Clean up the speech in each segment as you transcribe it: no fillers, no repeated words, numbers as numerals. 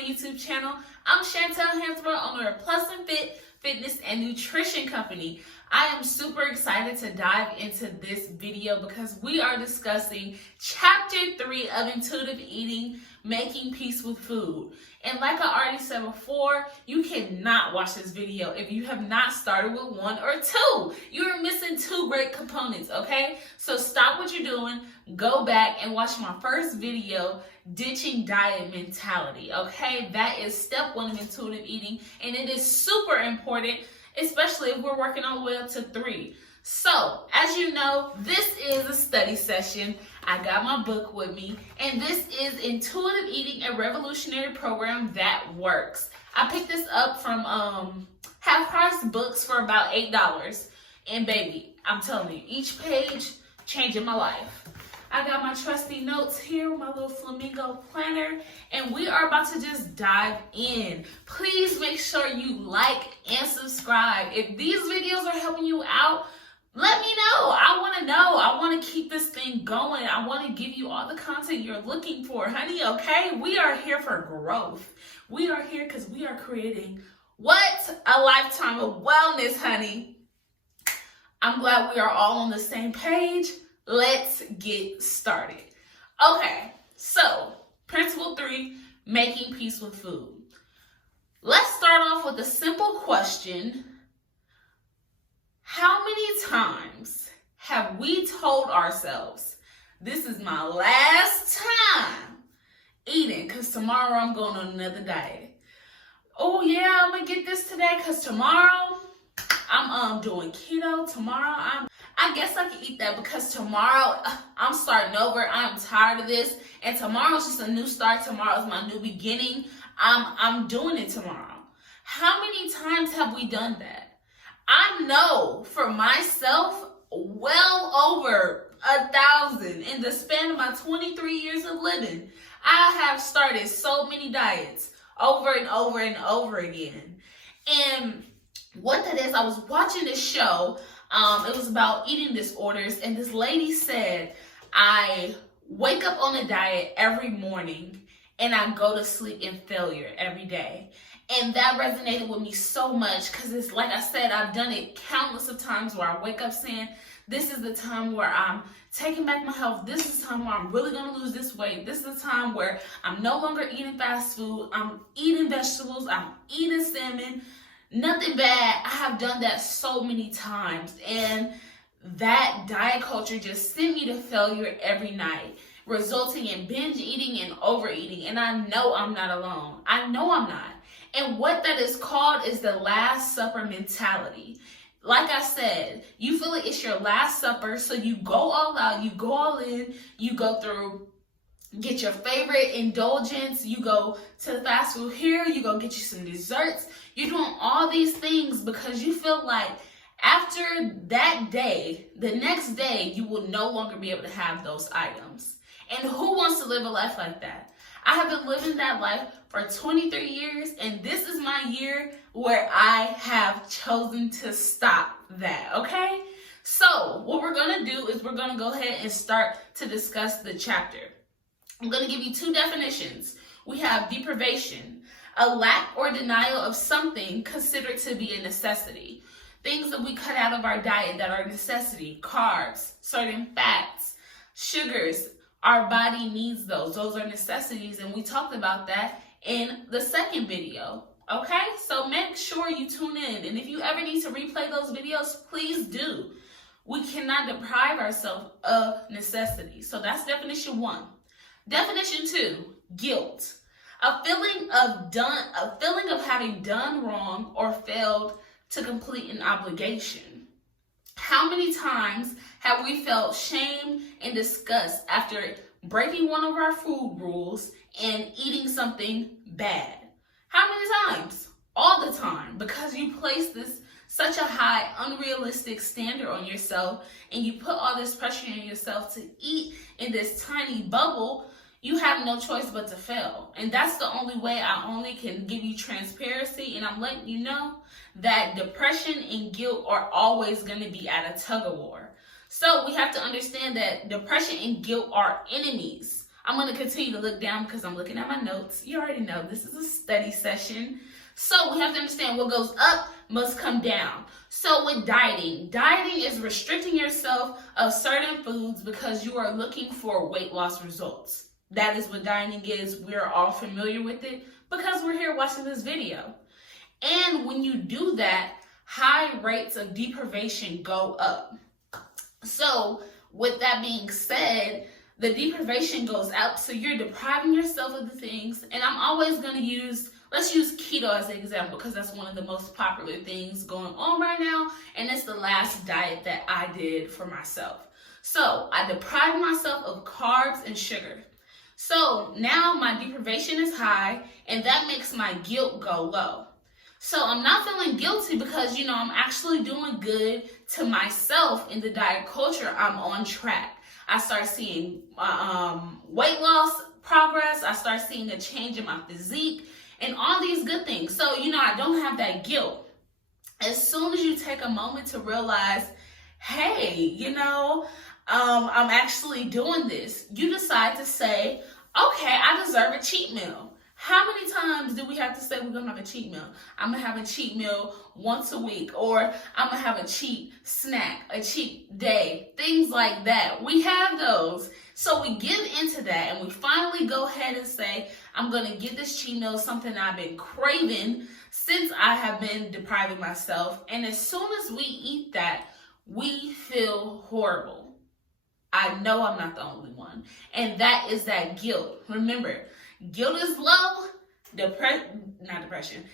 my YouTube channel. I'm Chantel Hansborough, owner of Plus and Fit Fitness and Nutrition Company. I am super excited to dive into this video because we are discussing Chapter 3 of Intuitive Eating, Making Peace with Food. And like I already said before, you cannot watch this video if you have not started with 1 or 2. You're missing 2 great components, okay? So stop what you're doing, go back and watch my first video, Ditching Diet Mentality, okay? That is step 1 of intuitive eating, and it is super important, especially if we're working all the way up to 3. So, as you know, this is a study session. I got my book with me, and this is Intuitive Eating, a revolutionary program that works. I picked this up from half-price books for about $8. And baby, I'm telling you, each page changing my life. I got my trusty notes here, my little flamingo planner, and we are about to just dive in. Please make sure you like and subscribe. If these videos are helping you out, let me know. I want to know. I want to keep this thing going. I want to give you all the content you're looking for, honey, okay? We are here for growth. We are here because we are creating what? A lifetime of wellness, honey. I'm glad we are all on the same page. Let's get started. Okay, so principle 3, making peace with food. Let's start off with a simple question. How many times have we told ourselves, this is my last time eating because tomorrow I'm going on another diet? Oh yeah, I'm going to get this today because tomorrow I'm doing keto. Tomorrow I guess I can eat that because tomorrow I'm starting over. I'm tired of this. And tomorrow's just a new start. Tomorrow's my new beginning. I'm doing it tomorrow. How many times have we done that? I know for myself, well over 1,000 in the span of my 23 years of living. I have started so many diets over and over and over again. And what that is, I was watching this show. It was about eating disorders, and this lady said, I wake up on a diet every morning and I go to sleep in failure every day. And that resonated with me so much because it's like I said, I've done it countless of times where I wake up saying, this is the time where I'm taking back my health. This is the time where I'm really going to lose this weight. This is the time where I'm no longer eating fast food. I'm eating vegetables. I'm eating salmon. Nothing bad. I have done that so many times, and that diet culture just sent me to failure every night, resulting in binge eating and overeating. And I know I'm not alone. I know I'm not. And what that is called is the Last Supper mentality. Like I said, you feel like it's your last supper, so you go all out, you go all in, you go through, get your favorite indulgence, you go to the fast food here, you go get you some desserts. You're doing all these things because you feel like after that day, the next day, you will no longer be able to have those items. And who wants to live a life like that? I have been living that life for 23 years, and this is my year where I have chosen to stop that, okay? So what we're going to do is we're going to go ahead and start to discuss the chapter. I'm going to give you 2 definitions. We have deprivation, a lack or denial of something considered to be a necessity. Things that we cut out of our diet that are a necessity, carbs, certain fats, sugars. Our body needs those. Those are necessities, and we talked about that in the second video. Okay, so make sure you tune in, and if you ever need to replay those videos, please do. We cannot deprive ourselves of necessity. So that's definition 1. Definition 2, guilt. A feeling of having done wrong or failed to complete an obligation. How many times have we felt shame and disgust after breaking one of our food rules and eating something bad? How many times? All the time, because you place such a high, unrealistic standard on yourself, and you put all this pressure on yourself to eat in this tiny bubble. You have no choice but to fail. And that's the only way I only can give you transparency. And I'm letting you know that depression and guilt are always going to be at a tug of war. So we have to understand that depression and guilt are enemies. I'm going to continue to look down because I'm looking at my notes. You already know this is a study session. So we have to understand what goes up must come down. So with dieting is restricting yourself of certain foods because you are looking for weight loss results. That is what dieting is. We're all familiar with it because we're here watching this video. And when you do that, high rates of deprivation go up. So with that being said, the deprivation goes up, so you're depriving yourself of the things. And I'm always going to let's use keto as an example because that's one of the most popular things going on right now. And it's the last diet that I did for myself. So I deprived myself of carbs and sugar. So now my deprivation is high, and that makes my guilt go low. So I'm not feeling guilty because, I'm actually doing good to myself in the diet culture. I'm on track. I start seeing weight loss progress. I start seeing a change in my physique and all these good things. So, I don't have that guilt. As soon as you take a moment to realize, hey, I'm actually doing this, you decide to say, okay, I deserve a cheat meal. How many times do we have to say we're going to have a cheat meal? I'm going to have a cheat meal once a week, or I'm going to have a cheat snack, a cheat day, things like that. We have those. So we give into that and we finally go ahead and say, I'm going to get this cheat meal, something I've been craving since I have been depriving myself. And as soon as we eat that, we feel horrible. I know I'm not the only one. And that is that guilt. Remember, guilt is low, deprivation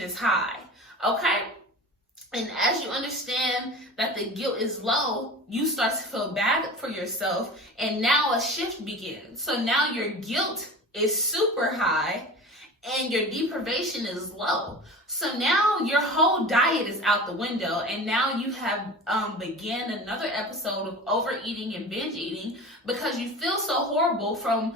is high, okay? And as you understand that the guilt is low, you start to feel bad for yourself, and now a shift begins. So now your guilt is super high, and your deprivation is low. So now your whole diet is out the window, and now you have began another episode of overeating and binge eating because you feel so horrible from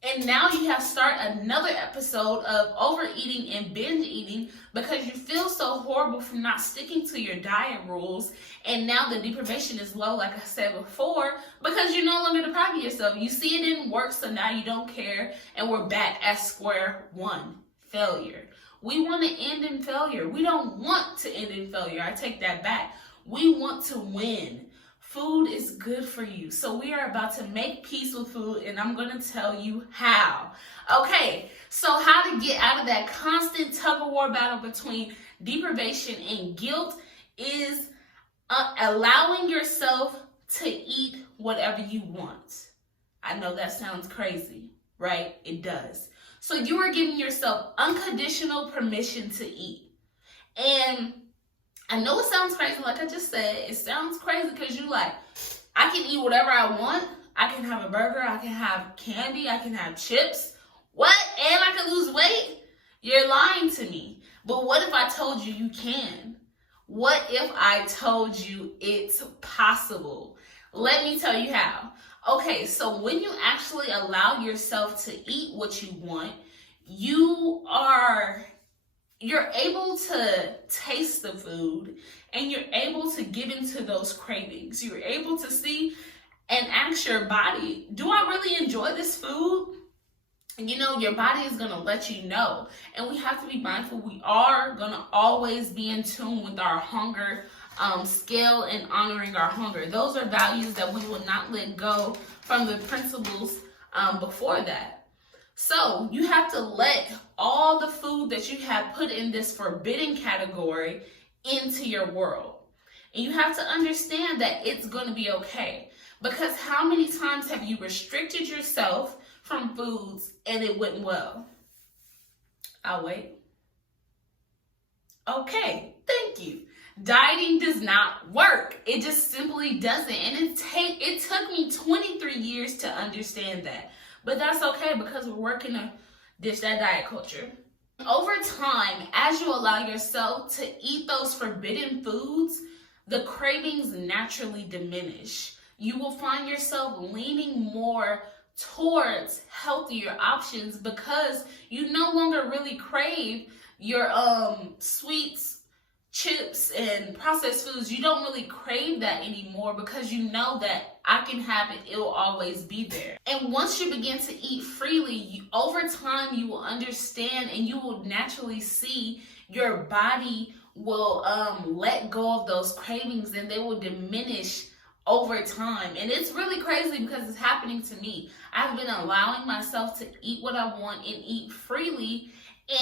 and now you have started another episode of overeating and binge eating because you feel so horrible from not sticking to your diet rules. And now the deprivation is low, like I said before, because you're no longer depriving yourself. You see it didn't work, so now you don't care. And we're back at square one, failure. We want to end in failure. We don't want to end in failure. I take that back. We want to win. Food is good for you. So we are about to make peace with food, and I'm going to tell you how. Okay, so how to get out of that constant tug-of-war battle between deprivation and guilt is allowing yourself to eat whatever you want. I know that sounds crazy, right? It does. So you are giving yourself unconditional permission to eat. And I know it sounds crazy, like I just said. It sounds crazy because you like, I can eat whatever I want. I can have a burger. I can have candy. I can have chips. What? And I can lose weight? You're lying to me. But what if I told you you can? What if I told you it's possible? Let me tell you how. Okay, so when you actually allow yourself to eat what you want, you're able to taste the food and you're able to give into those cravings. You're able to see and ask your body, do I really enjoy this food? And your body is going to let you know. And we have to be mindful. We are going to always be in tune with our hunger scale and honoring our hunger. Those are values that we will not let go from the principles before that. So you have to let all the food that you have put in this forbidden category into your world. And you have to understand that it's going to be okay. Because how many times have you restricted yourself from foods and it went well? I'll wait. Okay, thank you. Dieting does not work. It just simply doesn't. And it took me 23 years to understand that. But that's okay because we're working to ditch that diet culture. Over time, as you allow yourself to eat those forbidden foods, the cravings naturally diminish. You will find yourself leaning more towards healthier options because you no longer really crave your sweets, chips and processed foods, you don't really crave that anymore because you know that I can have it, it'll always be there. And once you begin to eat freely, over time you will understand and you will naturally see your body will let go of those cravings and they will diminish over time. And it's really crazy because it's happening to me. I've been allowing myself to eat what I want and eat freely.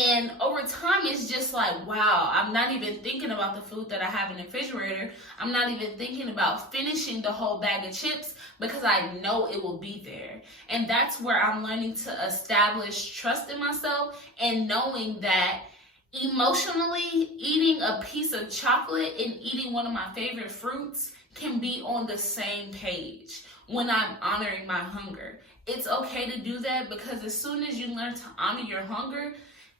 And over time, it's just like, wow, I'm not even thinking about the food that I have in the refrigerator. I'm not even thinking about finishing the whole bag of chips because I know it will be there. And that's where I'm learning to establish trust in myself and knowing that emotionally, eating a piece of chocolate and eating one of my favorite fruits can be on the same page when I'm honoring my hunger. It's okay to do that because as soon as you learn to honor your hunger,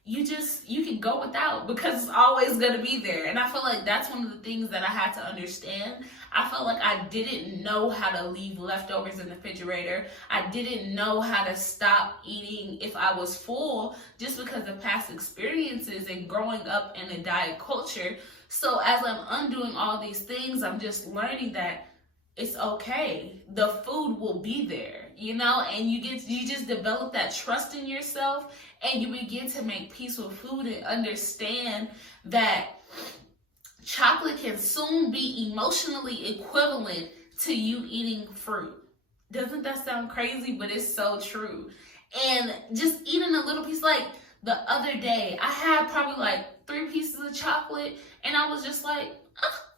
you can go without because it's always going to be there. And I feel like that's one of the things that I had to understand. I felt like I didn't know how to leave leftovers in the refrigerator. I didn't know how to stop eating if I was full just because of past experiences and growing up in a diet culture. So as I'm undoing all these things, I'm just learning that it's okay. The food will be there, and you just develop that trust in yourself and you begin to make peace with food and understand that chocolate can soon be emotionally equivalent to you eating fruit. Doesn't that sound crazy? But it's so true. And just eating a little piece, like the other day, I had probably like 3 pieces of chocolate and I was just like,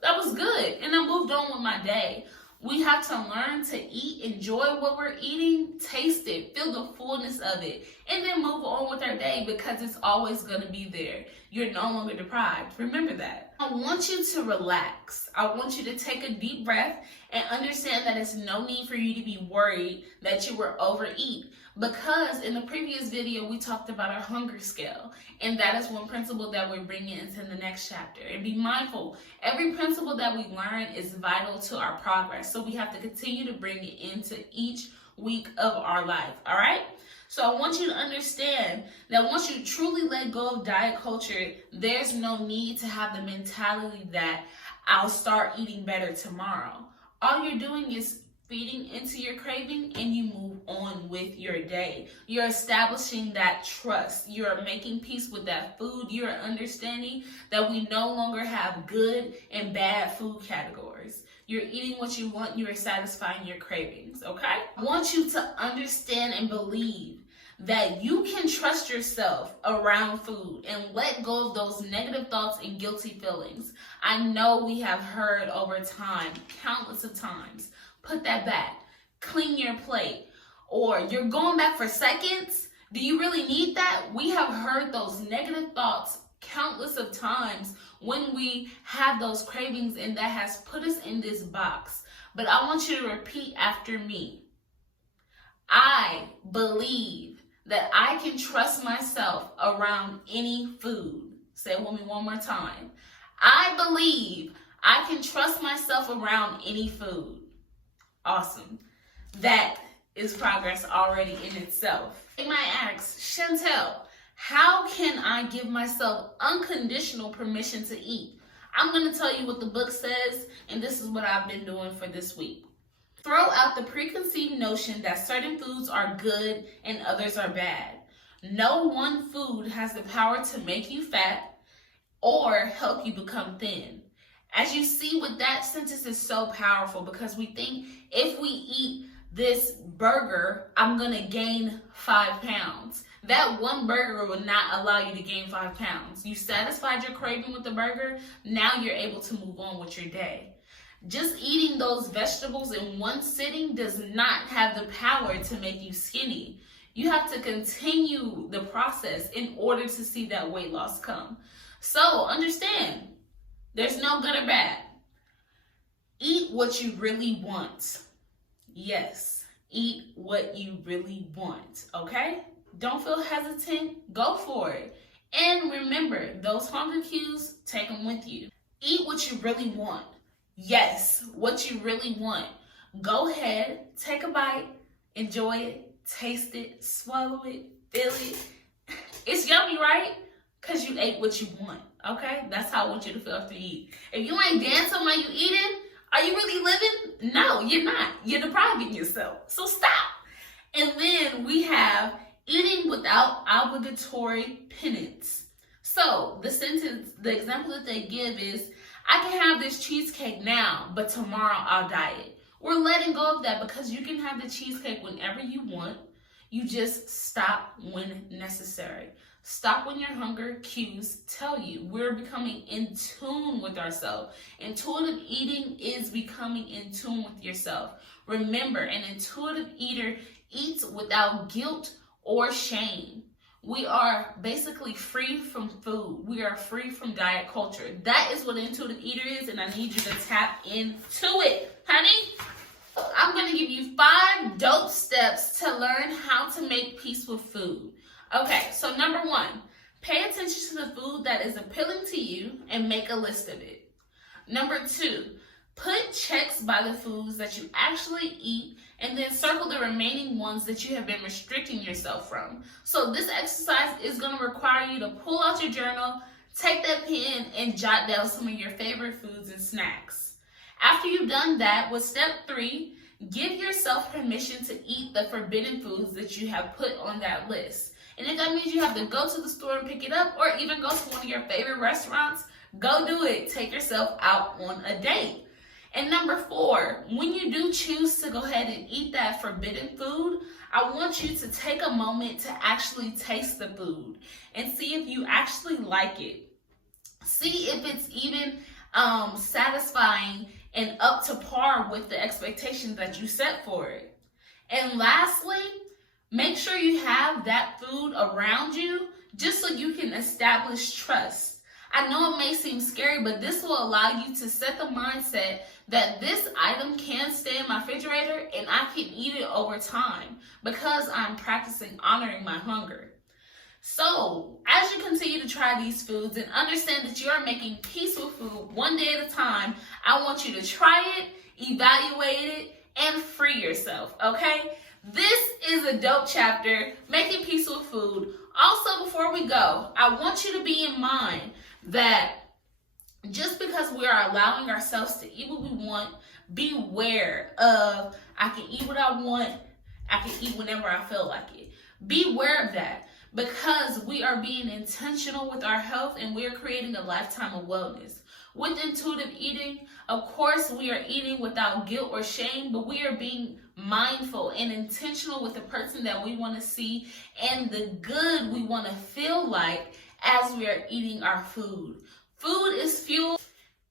that was good. And I moved on with my day. We have to learn to eat, enjoy what we're eating, taste it, feel the fullness of it, and then move on with our day because it's always going to be there. You're no longer deprived. Remember that. I want you to relax. I want you to take a deep breath and understand that it's no need for you to be worried that you will overeat. Because in the previous video, we talked about our hunger scale. And that is one principle that we're bringing into the next chapter. And be mindful, every principle that we learn is vital to our progress. So we have to continue to bring it into each week of our life. All right? So I want you to understand that once you truly let go of diet culture, there's no need to have the mentality that I'll start eating better tomorrow. All you're doing is feeding into your craving and you move on with your day. You're establishing that trust. You're making peace with that food. You're understanding that we no longer have good and bad food categories. You're eating what you want. You are satisfying your cravings, okay? I want you to understand and believe that you can trust yourself around food and let go of those negative thoughts and guilty feelings. I know we have heard over time, countless of times, put that back, clean your plate, or you're going back for seconds. Do you really need that? We have heard those negative thoughts countless of times when we have those cravings, and that has put us in this box. But I want you to repeat after me. I believe that I can trust myself around any food. Say it with me one more time. I believe I can trust myself around any food. Awesome. That is progress already in itself. You might ask, Chantel, how can I give myself unconditional permission to eat? I'm going to tell you what the book says, and this is what I've been doing for this week. Throw out the preconceived notion that certain foods are good and others are bad. No one food has the power to make you fat or help you become thin. As you see, with that sentence is so powerful because we think if we eat this burger, I'm going to gain 5 pounds. That one burger will not allow you to gain 5 pounds. You satisfied your craving with the burger. Now you're able to move on with your day. Just eating those vegetables in one sitting does not have the power to make you skinny. You have to continue the process in order to see that weight loss come. So understand, there's no good or bad. Eat what you really want. Yes, eat what you really want, okay? Don't feel hesitant. Go for it. And remember, those hunger cues, take them with you. Eat what you really want. Yes, what you really want. Go ahead, take a bite, enjoy it, taste it, swallow it, feel it. It's yummy, right? because you ate what you want, okay? That's how I want you to feel after you eat. If you ain't dancing while you eating, are you really living? No, you're not. You're depriving yourself. So stop. And then we have eating without obligatory penance. So the example that they give is, I can have this cheesecake now, but tomorrow I'll diet. We're letting go of that because you can have the cheesecake whenever you want. You just stop when necessary. Stop when your hunger cues tell you. We're becoming in tune with ourselves. Intuitive eating is becoming in tune with yourself. Remember, an intuitive eater eats without guilt or shame. We are basically free from food. We are free from diet culture. That is what an intuitive eater is, and I need you to tap into it, honey. I'm going to give you 5 dope steps to learn how to make peace with food. Okay, so number 1, pay attention to the food that is appealing to you and make a list of it. Number 2, put checks by the foods that you actually eat and then circle the remaining ones that you have been restricting yourself from. So this exercise is going to require you to pull out your journal, take that pen, and jot down some of your favorite foods and snacks. After you've done that, with step 3, give yourself permission to eat the forbidden foods that you have put on that list. And if that means you have to go to the store and pick it up, or even go to one of your favorite restaurants, go do it. Take yourself out on a date. And number 4, when you do choose to go ahead and eat that forbidden food, I want you to take a moment to actually taste the food and see if you actually like it. See if it's even satisfying and up to par with the expectations that you set for it. And lastly, make sure you have that food around you just so you can establish trust. I know it may seem scary, but this will allow you to set the mindset that this item can stay in my refrigerator and I can eat it over time because I'm practicing honoring my hunger. So, as you continue to try these foods and understand that you are making peace with food one day at a time, I want you to try it, evaluate it, and free yourself, okay? This is a dope chapter, making peace with food. Also, before we go, I want you to be in mind that just because we are allowing ourselves to eat what we want, beware of, I can eat what I want, I can eat whenever I feel like it. Beware of that, because we are being intentional with our health and we are creating a lifetime of wellness. With intuitive eating, of course, we are eating without guilt or shame, but we are being mindful and intentional with the person that we want to see and the good we want to feel like as we are eating our food. Food is fuel.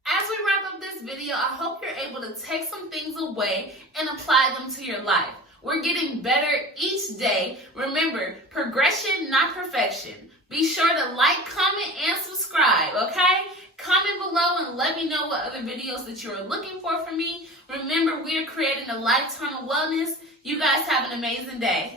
As we wrap up this video, I hope you're able to take some things away and apply them to your life. We're getting better each day. Remember, progression, not perfection. Be sure to like, comment, and subscribe, okay? Comment below and let me know what other videos that you are looking for from me. Remember, we are creating a lifetime of wellness. You guys have an amazing day.